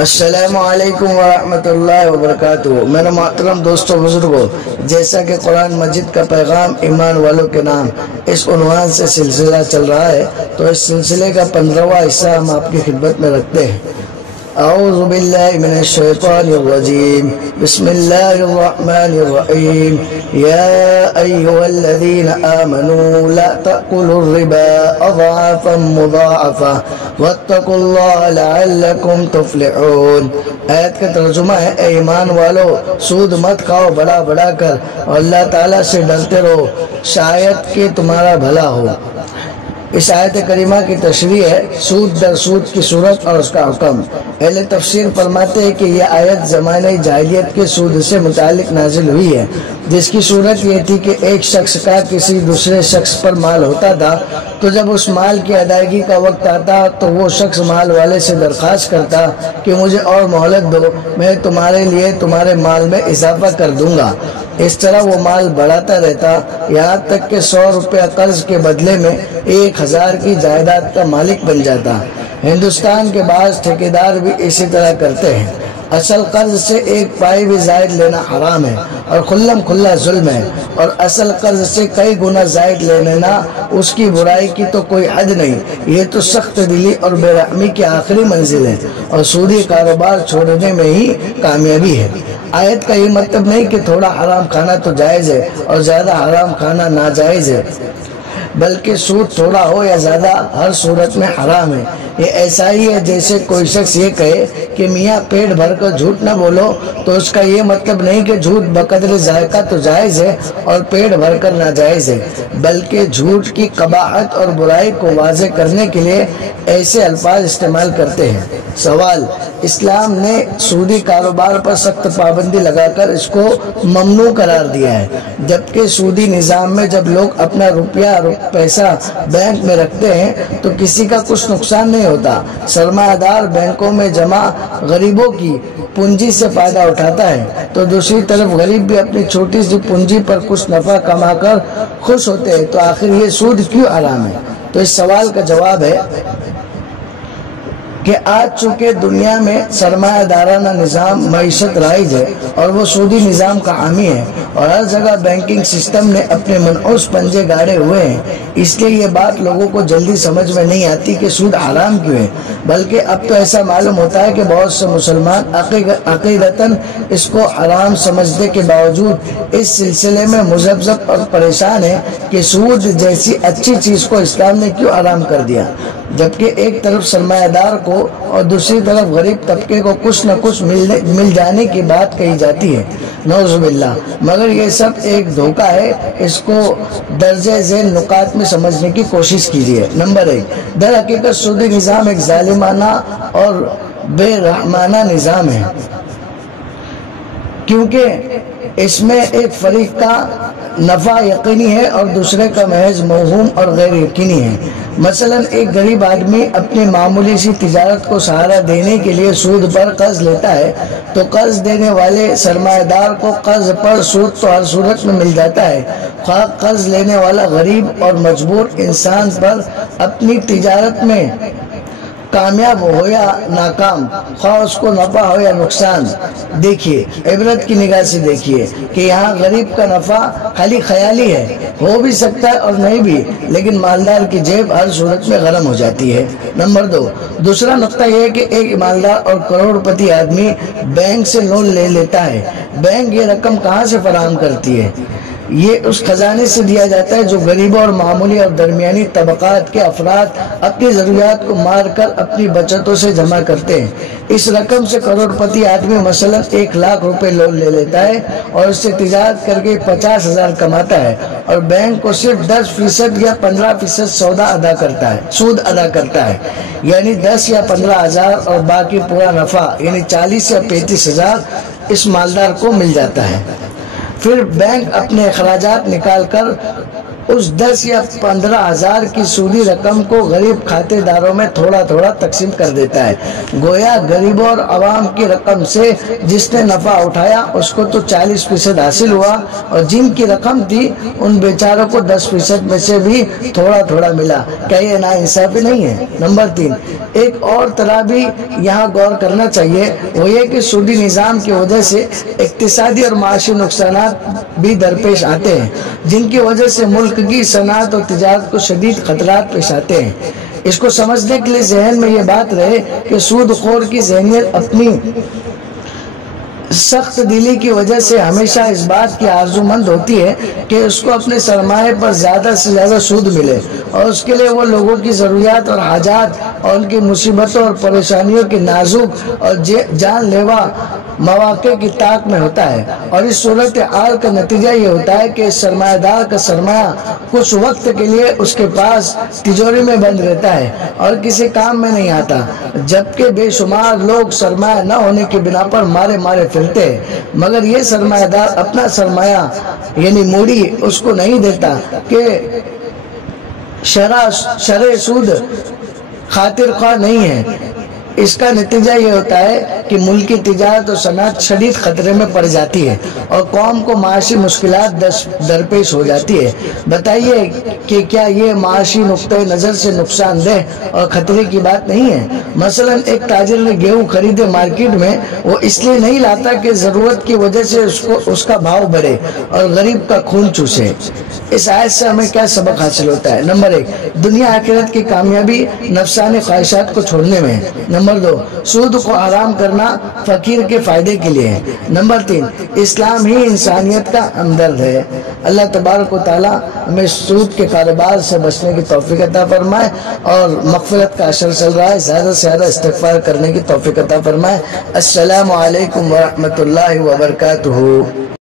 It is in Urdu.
السلام علیکم ورحمۃ اللہ وبرکاتہ۔ میرے محترم دوستوں بزرگوں، جیسا کہ قرآن مجید کا پیغام ایمان والوں کے نام اس عنوان سے سلسلہ چل رہا ہے، تو اس سلسلے کا 15واں حصہ ہم آپ کی خدمت میں رکھتے ہیں۔ اعوذ باللہ من الشیطان الرجیم، بسم اللہ الرحمن الرحیم۔ یا ایہا الذین آمنوا لا تأکلوا الربا اضعافا مضاعفا واتقوا اللہ لعلکم تفلحون۔ آیت کا ترجمہ ہے، اے ایمان والو، سود مت کھاؤ بڑا بڑا کر، اور اللہ تعالیٰ سے ڈرتے رہو شاید کہ تمہارا بھلا ہو۔ اس آیت کریمہ کی تشریح ہے سود در سود کی صورت اور اس کا حکم۔ اہل تفسیر فرماتے ہیں کہ یہ آیت زمانہ جاہلیت کے سود سے متعلق نازل ہوئی ہے، جس کی صورت یہ تھی کہ ایک شخص کا کسی دوسرے شخص پر مال ہوتا تھا، تو جب اس مال کی ادائیگی کا وقت آتا تو وہ شخص مال والے سے درخواست کرتا کہ مجھے اور مہلت دو، میں تمہارے لیے تمہارے مال میں اضافہ کر دوں گا۔ اس طرح وہ مال بڑھاتا رہتا، یہاں تک کہ 100 روپیہ قرض کے بدلے میں 1000 کی جائیداد کا مالک بن جاتا۔ ہندوستان کے بعض ٹھیکیدار بھی اسی طرح کرتے ہیں۔ اصل قرض سے 1 پائی بھی زائد لینا حرام ہے اور کھلم کھلا ظلم ہے، اور اصل قرض سے کئی گنا زائد لے لینا، اس کی برائی کی تو کوئی حد نہیں۔ یہ تو سخت دلی اور بے رحمی کی آخری منزل ہے، اور سودی کاروبار چھوڑنے میں ہی کامیابی ہے۔ آیت کا یہ مطلب نہیں کہ تھوڑا حرام کھانا تو جائز ہے اور زیادہ حرام کھانا ناجائز ہے، بلکہ سود تھوڑا ہو یا زیادہ ہر صورت میں حرام ہے۔ یہ ایسا ہی ہے جیسے کوئی شخص یہ کہے کہ میاں پیٹ بھر کر جھوٹ نہ بولو، تو اس کا یہ مطلب نہیں کہ جھوٹ بقدر ذائقہ تو جائز ہے اور پیٹ بھر کر ناجائز ہے، بلکہ جھوٹ کی قباحت اور برائی کو واضح کرنے کے لیے ایسے الفاظ استعمال کرتے ہیں۔ سوال: اسلام نے سودی کاروبار پر سخت پابندی لگا کر اس کو ممنوع قرار دیا ہے، جبکہ سودی نظام میں جب لوگ اپنا پیسہ بینک میں رکھتے ہیں تو کسی کا کچھ نقصان نہیں ہوتا۔ سرمایہ دار بینکوں میں جمع غریبوں کی پونجی سے فائدہ اٹھاتا ہے، تو دوسری طرف غریب بھی اپنی چھوٹی سی پونجی پر کچھ نفع کما کر خوش ہوتے ہیں، تو آخر یہ سود کیوں حرام ہے؟ تو اس سوال کا جواب ہے کہ آج چونکہ دنیا میں سرمایہ دارانہ نظام معیشت رائج ہے اور وہ سودی نظام کا حامی ہے، اور ہر جگہ بینکنگ سسٹم نے اپنے منحوس پنجے گاڑے ہوئے ہیں، اس لیے یہ بات لوگوں کو جلدی سمجھ میں نہیں آتی کہ سود حرام کیوں ہے۔ بلکہ اب تو ایسا معلوم ہوتا ہے کہ بہت سے مسلمان عقیدتاً اس کو حرام سمجھنے کے باوجود اس سلسلے میں مذبذب اور پریشان ہیں کہ سود جیسی اچھی چیز کو اسلام نے کیوں حرام کر دیا، جبکہ ایک طرف سرمایہ دار کو اور دوسری طرف غریب طبقے کو کچھ نہ کچھ مل جانے کی بات کہی جاتی ہے۔ نعوذ باللہ، مگر یہ سب ایک دھوکہ ہے۔ اس کو درجہ ذیل نکات میں سمجھنے کی کوشش کیجیے۔ نمبر 1، در حقیقت سودی نظام ایک ظالمانہ اور بے رحمانہ نظام ہے، کیونکہ اس میں ایک فریق کا نفع یقینی ہے اور دوسرے کا محض موہوم اور غیر یقینی ہے۔ مثلا ایک غریب آدمی اپنی معمولی سی تجارت کو سہارا دینے کے لیے سود پر قرض لیتا ہے، تو قرض دینے والے سرمایہ دار کو قرض پر سود تو ہر صورت میں مل جاتا ہے، خواہ قرض لینے والا غریب اور مجبور انسان پر اپنی تجارت میں کامیاب ہو یا ناکام، خواہ اس کو نفع ہو یا نقصان۔ دیکھیے، عبرت کی نگاہ سے دیکھیے کہ یہاں غریب کا نفع خالی خیالی ہے، ہو بھی سکتا ہے اور نہیں بھی، لیکن مالدار کی جیب ہر صورت میں گرم ہو جاتی ہے۔ نمبر 2، دوسرا نقطہ یہ ہے کہ ایک ایماندار اور کروڑ پتی آدمی بینک سے لون لے لیتا ہے، بینک یہ رقم کہاں سے فراہم کرتی ہے؟ یہ اس خزانے سے دیا جاتا ہے جو غریبوں اور معمولی اور درمیانی طبقات کے افراد اپنی ضروریات کو مار کر اپنی بچتوں سے جمع کرتے ہیں۔ اس رقم سے کروڑ پتی آدمی مثلا 1 لاکھ روپے لون لے لیتا ہے اور اس سے تجارت کر کے 50,000 کماتا ہے، اور بینک کو صرف 10% یا 15% سود ادا کرتا ہے، یعنی 10 یا 15,000، اور باقی پورا نفع یعنی 40 یا 35,000 اس مالدار کو مل جاتا ہے۔ پھر بینک اپنے اخراجات نکال کر اس 10 یا 15 ہزار کی سودی رقم کو غریب کھاتے داروں میں تھوڑا تھوڑا تقسیم کر دیتا ہے۔ گویا غریبوں اور عوام کی رقم سے جس نے نفع اٹھایا اس کو تو 40% حاصل ہوا، اور جن کی رقم تھی ان بیچاروں کو 10% میں سے بھی تھوڑا تھوڑا ملا۔ کیا یہ ناانصافی نہیں ہے؟ نمبر 3، ایک اور طرح بھی یہاں غور کرنا چاہیے، وہ یہ کہ سودی نظام کی وجہ سے اقتصادی اور معاشی نقصانات بھی درپیش آتے ہیں، جن کی وجہ سے ملک کی صنعت اور تجارت کو شدید خطرات پیش آتے ہیں۔ اس کو سمجھنے کے لیے ذہن میں یہ بات رہے کہ سود خور کی ذہنیت اپنی سخت دلی کی وجہ سے ہمیشہ اس بات کی آرزو مند ہوتی ہے کہ اس کو اپنے سرمایہ پر زیادہ سے زیادہ سود ملے، اور اس کے لیے وہ لوگوں کی ضروریات اور حاجات اور ان کی مصیبتوں اور پریشانیوں کے نازک اور جان لیوا مواقع کی طاق میں ہوتا ہے۔ اور اس صورتحال کا نتیجہ یہ ہوتا ہے کہ سرمایہ دار کا سرمایہ کچھ وقت کے لیے اس کے پاس تجوری میں بند رہتا ہے اور کسی کام میں نہیں آتا، جبکہ بے شمار لوگ سرمایہ نہ ہونے کی بنا پر مارے مارے پھرتے ہیں، مگر یہ سرمایہ دار اپنا سرمایہ یعنی موڑی اس کو نہیں دیتا کہ شرع سود خاطر خواہ نہیں ہے۔ اس کا نتیجہ یہ ہوتا ہے کہ ملکی تجارت اور صنعت شدید خطرے میں پڑ جاتی ہے اور قوم کو معاشی مشکلات درپیش ہو جاتی ہے۔ بتائیے کہ کیا یہ معاشی نقطۂ نظر سے نقصان دہ اور خطرے کی بات نہیں ہے؟ مثلا ایک تاجر نے گیہوں خریدے مارکیٹ میں، وہ اس لیے نہیں لاتا کہ ضرورت کی وجہ سے اس کا بھاؤ بڑھے اور غریب کا خون چوسے۔ اس آیت سے ہمیں کیا سبق حاصل ہوتا ہے؟ نمبر 1، دنیا آخرت کی کامیابی نفسانی خواہشات کو چھوڑنے میں ہے۔ نمبر 2، سود کو حرام کرنا فقیر کے فائدے کے لیے ہے۔ نمبر 3، اسلام ہی انسانیت کا ہمدرد ہے۔ اللہ تبارک و تعالی ہمیں سود کے کاروبار سے بچنے کی توفیق عطا فرمائے، اور مغفرت کا عشر چل رہا ہے، زیادہ سے زیادہ استغفار کرنے کی توفیق عطا فرمائے۔ السلام علیکم ورحمۃ اللہ وبرکاتہ۔